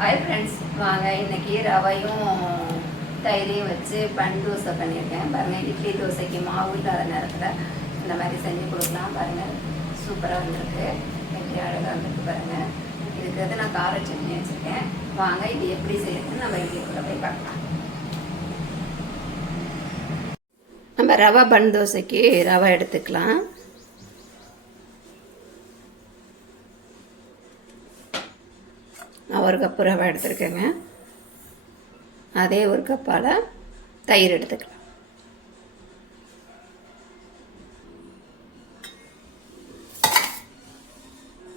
Hi friends, வாங்க இன்றைக்கி ரவையும் தயிரையும் வச்சு பன் தோசை பண்ணியிருக்கேன். பாருங்கள், இட்லி தோசைக்கு மாவு இல்லாத நேரத்தில் இந்த மாதிரி செஞ்சு கொடுக்கலாம். பாருங்கள், சூப்பராக வந்துருக்கு, எப்படி அழகாக வந்துருக்கு பாருங்கள். இதுக்கு வந்து நான் கார சட்னி வச்சுருக்கேன். வாங்க இது எப்படி செய்யணும்னு நம்ம வீட்டுக்குள்ளே போய் பார்க்கலாம். நம்ம ரவை பன் தோசைக்கு ரவை எடுத்துக்கலாம். நான் 1 கப்பு ரவை எடுத்துருக்கேங்க. அதே 1 கப்பால் தயிர் எடுத்துக்கலாம்.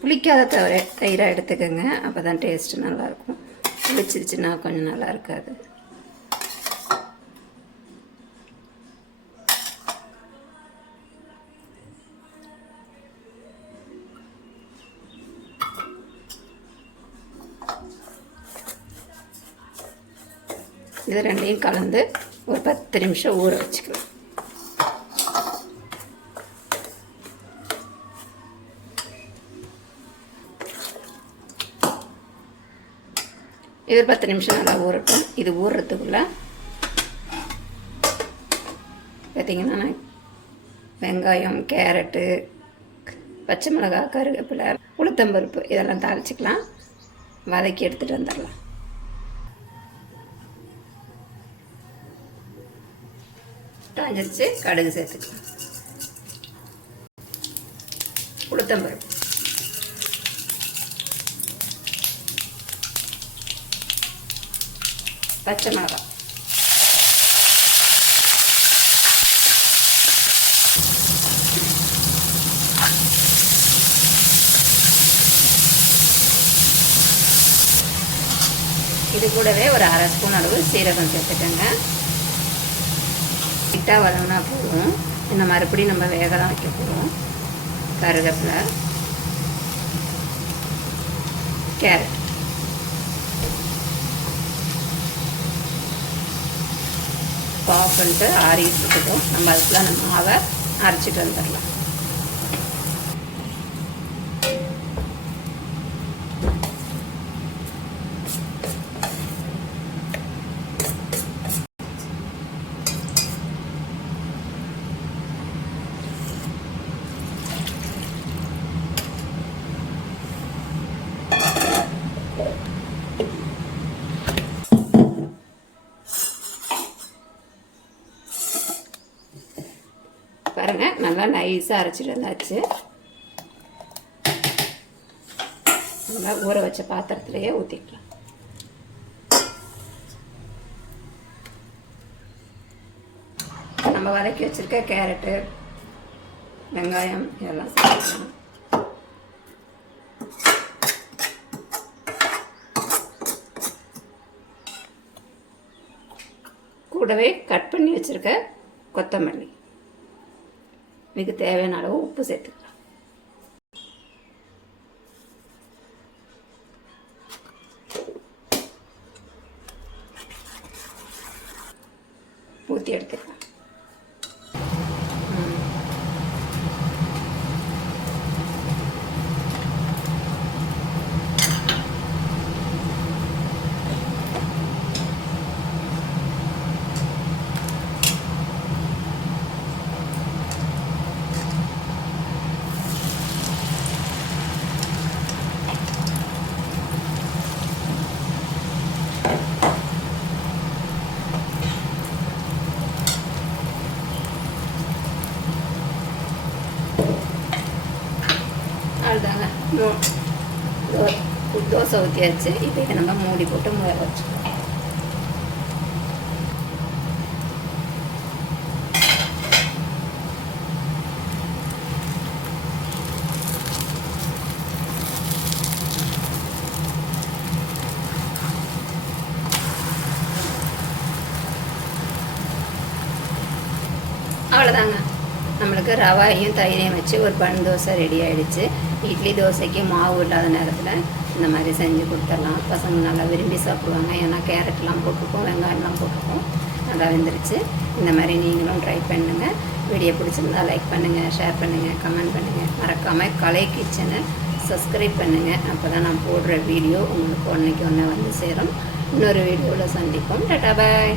புளிக்காத தயிராக எடுத்துக்கோங்க, அப்போ தான் டேஸ்ட்டு நல்லாயிருக்கும். புளிச்சிருச்சுன்னா கொஞ்சம் நல்லா இருக்காது. இது ரெண்டையும் கலந்து ஒரு 10 நிமிஷம் ஊற வச்சுக்கலாம். இது 10 நிமிஷம் நல்லா ஊறட்டும். இது ஊறுறதுக்குள்ள பார்த்திங்கன்னா நான் வெங்காயம், கேரட்டு, பச்சை மிளகாய், கருவேப்பிலை, உளுத்தம்பருப்பு இதெல்லாம் தாளிச்சிக்கலாம். வதக்கி எடுத்துகிட்டு வந்துடலாம். காஞ்சிருச்சு, கடுகு சேர்த்துக்கலாம். உளுத்தம்பருப்பு, பச்சை மிளகாய், இது கூடவே ஒரு 1/2 ஸ்பூன் அளவு சீரகம் சேர்த்துக்கோங்க. லைட்டாக வதங்கினா போதும். இந்த மறுபடியும் நம்ம வேக தான் வைக்க போகிறோம். கருவேப்பிலை, கேரட், ஆஃப் பண்ணிட்டு ஆறிட்டு இருக்கட்டும். நம்ம அதுக்குலாம் நம்ம மாவை அரைச்சிட்டு வந்துடலாம். பாருங்கள், நல்லா நைஸாக அரைச்சிட்டு வந்தாச்சு. நல்லா ஊற வச்ச பாத்திரத்துலேயே ஊற்றிக்கலாம். நம்ம வதக்கி வச்சுருக்க கேரட்டு, வெங்காயம் இதெல்லாம் சேர்த்துக்கலாம். கூடவே கட் பண்ணி வச்சுருக்க கொத்தமல்லி, இதுக்கு தேவையான அளவு உப்பு சேர்த்துக்கலாம். ஊற்றி எடுத்துக்கலாம். அதுதாங்க தோசை ஊற்றியாச்சு. இப்போ இதை நம்ம மூடி போட்டு வேக வச்சுக்கலாம். அவ்வளோதாங்க, நம்மளுக்கு ரவாயையும் தயிரையும் வச்சு ஒரு பன் தோசை ரெடி ஆகிடுச்சு. இட்லி தோசைக்கு மாவு இல்லாத நேரத்தில் இந்த மாதிரி செஞ்சு கொடுத்துடலாம். பசங்க நல்லா விரும்பி சாப்பிடுவாங்க. ஏன்னா கேரட்லாம் போட்டிருக்கோம், வெங்காயம்லாம் போட்டிருக்கோம். நல்லா வெந்துருச்சு. இந்த மாதிரி நீங்களும் ட்ரை பண்ணுங்கள். வீடியோ பிடிச்சிருந்தா லைக் பண்ணுங்கள், ஷேர் பண்ணுங்கள், கமெண்ட் பண்ணுங்கள். மறக்காமல் கலை கிச்சனை சப்ஸ்கிரைப் பண்ணுங்கள். அப்போ தான் நான் போடுற வீடியோ உங்களுக்கு ஒன்றைக்கு ஒன்று வந்து சேரும். இன்னொரு வீடியோவில் சந்திப்போம். டாடா பாய்.